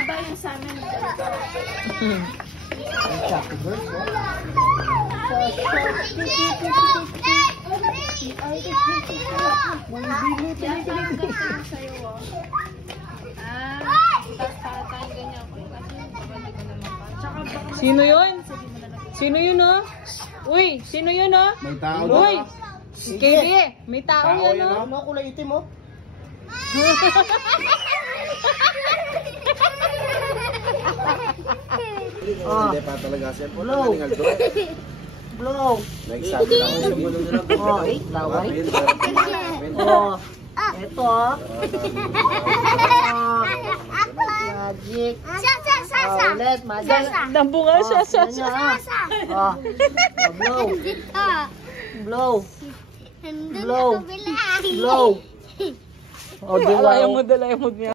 Diba yung sa amin? Chocolate girls, no? Sino yun? Sino yun, oh? Uy, sino yun, oh? May tao Uy! na. Kaya, may tao yan, oh. Ano kulay itim, oh? Hindi pa talaga siya. Blow! Blow! Nagsabi lang ako sa mulo nila. Oh, wait, laway. Oh, ito, oh. Magic. Oh, ulit, magic. Nambunga siya, siya. Oh, blow. Blow. Blow. Blow. Oh, ayaw mo niya.